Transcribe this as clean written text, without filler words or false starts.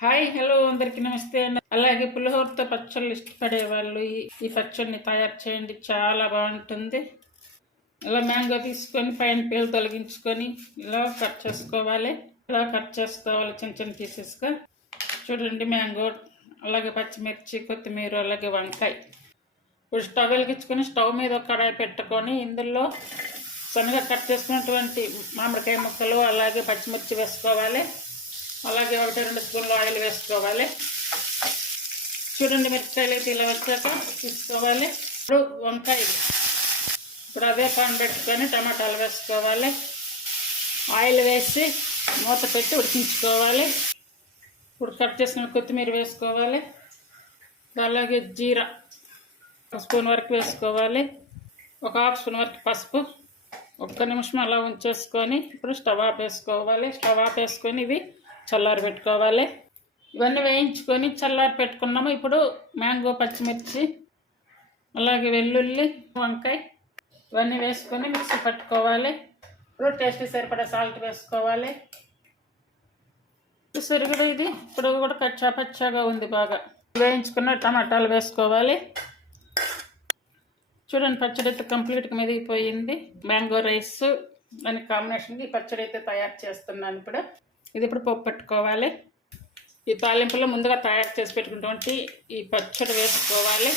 Hi hello అందరికీ నమస్తే అండి. అలాగే పులిహోరతో పచ్చళ్ళు ఇష్టపడే వాళ్ళు ఈ పచ్చడిని తయారు చేయండి, చాలా బాగుంటుంది. ఇలా మ్యాంగో తీసుకొని పైన పీలు తొలగించుకొని ఇలా కట్ చేసుకోవాలి. చిన్న చిన్న పీసెస్గా. చూడండి మ్యాంగో, అలాగే పచ్చిమిర్చి, కొత్తిమీర, అలాగే వంకాయ. ఇప్పుడు స్టవ్ వెలిగించుకొని స్టవ్ మీద ఒక కడాయి పెట్టుకొని ఇందులో సన్నగా కట్ చేసుకున్నటువంటి మామిడికాయ ముక్కలు, అలాగే పచ్చిమిర్చి వేసుకోవాలి. అలాగే 1-2 స్పూన్లు ఆయిల్ వేసుకోవాలి. చూడండి, మిరపకాయలు అయితే ఇలా వచ్చాక తీసుకోవాలి. ఇప్పుడు వంకాయలు, ఇప్పుడు అదే పాన్ పెట్టుకొని టమాటాలు వేసుకోవాలి. ఆయిల్ వేసి మూత పెట్టి ఉడికించుకోవాలి. ఇప్పుడు కట్ చేసిన కొత్తిమీర వేసుకోవాలి. అలాగే జీరా 1 స్పూన్ వరకు వేసుకోవాలి. ఒక 1/2 స్పూన్ వరకు పసుపు. 1 నిమిషం అలా ఉంచేసుకొని ఇప్పుడు స్టవ్ ఆఫ్ వేసుకోవాలి. స్టవ్ ఆఫ్ వేసుకొని ఇవి చల్లారి పెట్టుకోవాలి. ఇవన్నీ వేయించుకొని చల్లారి పెట్టుకున్నాము. ఇప్పుడు మ్యాంగో, పచ్చిమిర్చి, అలాగే వెల్లుల్లి, వంకాయ ఇవన్నీ వేసుకొని మిక్సీ పట్టుకోవాలి. ఇప్పుడు టేస్ట్కి సరిపడా సాల్ట్ వేసుకోవాలి. సరిగడు ఇది ఇప్పుడు కూడా పచ్చాగా ఉంది. బాగా వేయించుకున్న టమాటాలు వేసుకోవాలి. చూడండి, పచ్చడి అయితే కంప్లీట్గా మెదిగిపోయింది. మ్యాంగో రైస్ దానికి కాంబినేషన్కి ఈ పచ్చడి అయితే తయారు చేస్తున్నాను. ఇప్పుడు పప్పు పెట్టుకోవాలి. ఈ తాలింపులో ముందుగా తయారు చేసి పెట్టుకున్నటువంటి ఈ పచ్చడి వేసుకోవాలి.